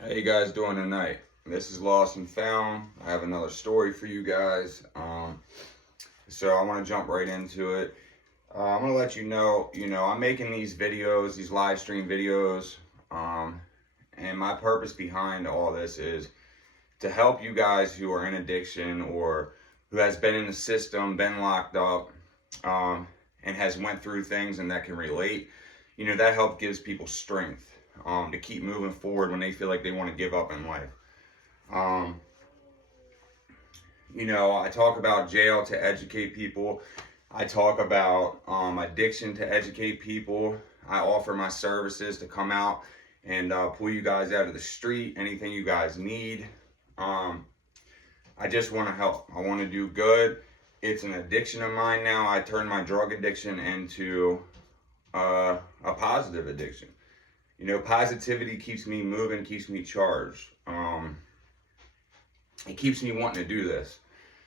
How you guys doing tonight? This is Lost and Found. I have another story for you guys. So I want to jump right into it. I'm gonna let you know. I'm making these videos, these live stream videos, and my purpose behind all this is to help you guys who are in addiction or who has been in the system, been locked up, and has went through things and that can relate. That help gives people strength to keep moving forward when they feel like they want to give up in life. Um, I talk about jail to educate people. I talk about addiction to educate people. I offer my services to come out and pull you guys out of the street, anything you guys need. I just want to help. I want to do good. It's an addiction of mine now. I turned my drug addiction into a positive addiction. Positivity keeps me moving, keeps me charged. It keeps me wanting to do this.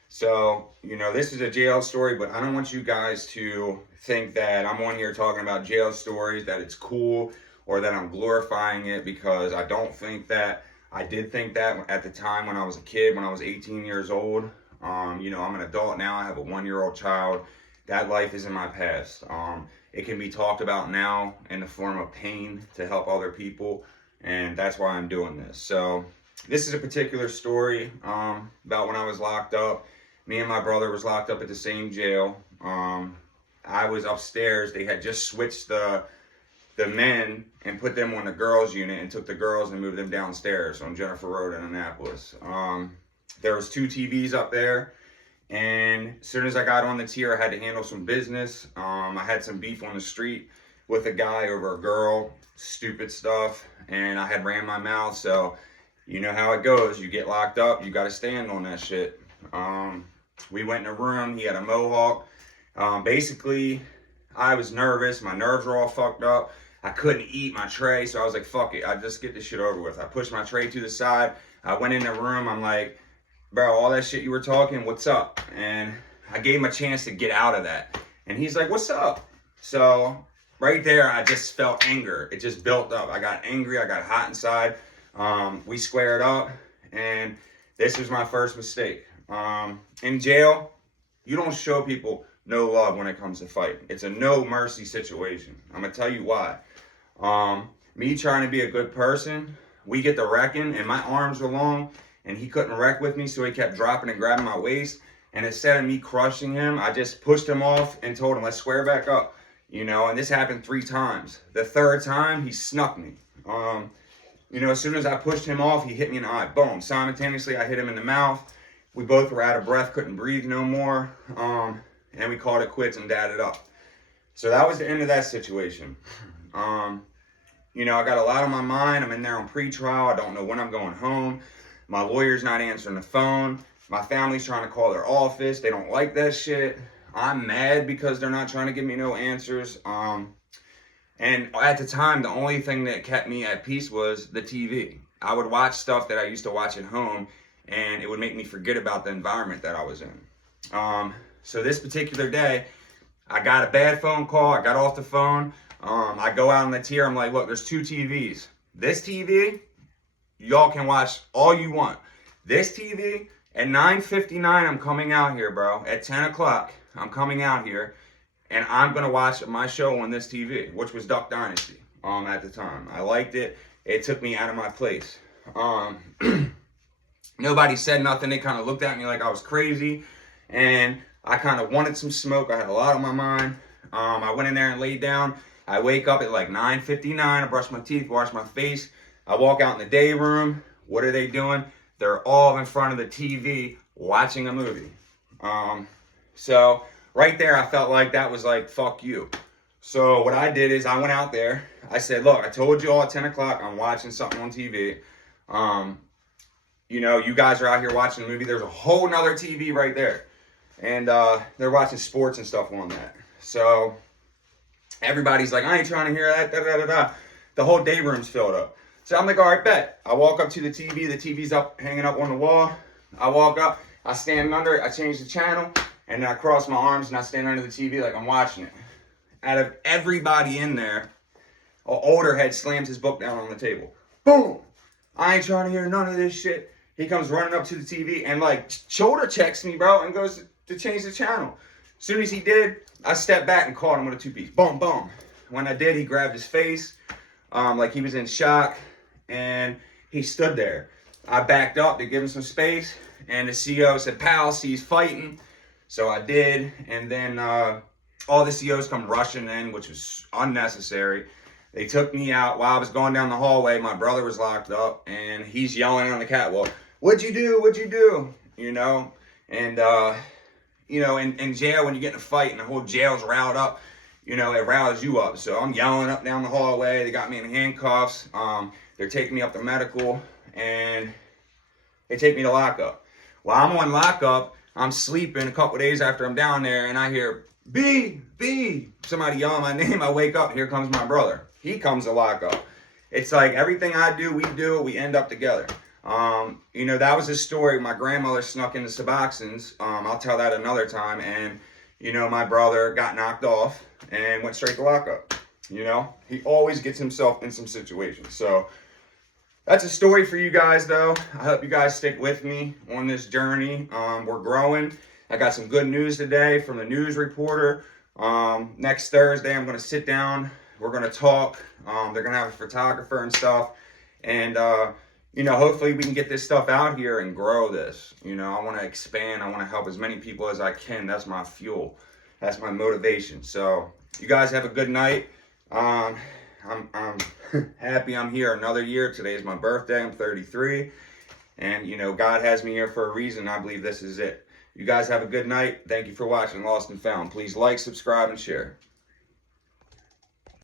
So, this is a jail story, but I don't want you guys to think that I'm on here talking about jail stories, that it's cool, or that I'm glorifying it, because I don't think that. I did think that at the time when I was a kid, when I was 18 years old. I'm an adult now. I have a 1-year-old child. That life is in my past. It can be talked about now in the form of pain to help other people, and that's why I'm doing this. So this is a particular story about when I was locked up. Me and my brother was locked up at the same jail. I was upstairs. They had just switched the men and put them on the girls unit and took the girls and moved them downstairs on Jennifer Road in Annapolis. There was 2 TVs up there, and as soon as I got on the tier, I had to handle some business. I had some beef on the street with a guy over a girl, stupid stuff, and I had ran my mouth. So you know how it goes. You get locked up, you got to stand on that shit. We went in a room. He had a mohawk. Basically, I was nervous. My nerves were all fucked up. I couldn't eat my tray, so I was like, fuck it. I just get this shit over with. I pushed my tray to the side. I went in the room. I'm like, bro, all that shit you were talking, what's up? And I gave him a chance to get out of that. And he's like, what's up? So right there, I just felt anger. It just built up. I got angry. I got hot inside. We squared up, and this was my first mistake. In jail, you don't show people no love when it comes to fighting. It's a no mercy situation. I'm gonna tell you why. Me trying to be a good person, we get to wrecking, and my arms were long, and he couldn't wreck with me, so he kept dropping and grabbing my waist. And instead of me crushing him, I just pushed him off and told him, let's square back up. And this happened 3 times. The 3rd time, he snuck me. As soon as I pushed him off, he hit me in the eye. Boom. Simultaneously, I hit him in the mouth. We both were out of breath, couldn't breathe no more. And we called it quits and dadded up. So that was the end of that situation. I got a lot on my mind. I'm in there on pretrial. I don't know when I'm going home. My lawyer's not answering the phone. My family's trying to call their office. They don't like that shit. I'm mad because they're not trying to give me no answers. And at the time, the only thing that kept me at peace was the TV. I would watch stuff that I used to watch at home, and it would make me forget about the environment that I was in. So this particular day, I got a bad phone call. I got off the phone. I go out on the tier. I'm like, look, there's 2 TVs. This TV, y'all can watch all you want. This TV, at 9:59, I'm coming out here, bro. At 10 o'clock, I'm coming out here, and I'm going to watch my show on this TV, which was Duck Dynasty at the time. I liked it. It took me out of my place. Nobody said nothing. They kind of looked at me like I was crazy, and I kind of wanted some smoke. I had a lot on my mind. I went in there and laid down. I wake up at like 9:59. I brush my teeth, wash my face. I walk out in the day room. What are they doing? They're all in front of the TV watching a movie. So right there, I felt like that was like, fuck you. So what I did is I went out there. I said, look, I told you all at 10 o'clock, I'm watching something on TV. You guys are out here watching a movie. There's a whole nother TV right there. And they're watching sports and stuff on that. So everybody's like, I ain't trying to hear that. Da, da, da, da. The whole day room's filled up. So I'm like, all right, bet. I walk up to the TV. The TV's up, hanging up on the wall. I walk up. I stand under it. I change the channel. And then I cross my arms and I stand under the TV like I'm watching it. Out of everybody in there, an older head slams his book down on the table. Boom! I ain't trying to hear none of this shit. He comes running up to the TV and like shoulder checks me, bro, and goes to change the channel. As soon as he did, I stepped back and caught him with a 2-piece. Boom, boom. When I did, he grabbed his face, like he was in shock, and he stood there. I backed up to give him some space, and the CO said, "Pal, he's fighting." So I did, and then all the COs come rushing in, which was unnecessary. They took me out. While I was going down the hallway, my brother was locked up, and he's yelling on the catwalk, "What'd you do? What'd you do?" You know, and you know, in jail, when you get in a fight and the whole jail's riled up, you know, it riles you up. So I'm yelling up down the hallway. They got me in handcuffs. They're taking me up to medical, and they take me to lockup. While I'm on lockup, I'm sleeping a couple days after I'm down there, and I hear, B, somebody yelling my name. I wake up, here comes my brother. He comes to lockup. It's like everything I do, we end up together. You know, that was a story. My grandmother snuck into Suboxone's. I'll tell that another time. And, you know, my brother got knocked off and went straight to lockup. You know, he always gets himself in some situations. So that's a story for you guys, though. I hope you guys stick with me on this journey. We're growing. I got some good news today from the news reporter. Next Thursday, I'm going to sit down. We're going to talk. They're going to have a photographer and stuff. And, you know, hopefully we can get this stuff out here and grow this. You know, I want to expand. I want to help as many people as I can. That's my fuel. That's my motivation. So you guys have a good night. I'm happy I'm here another year. Today is my birthday. I'm 33. And, you know, God has me here for a reason. I believe this is it. You guys have a good night. Thank you for watching Lost and Found. Please like, subscribe, and share.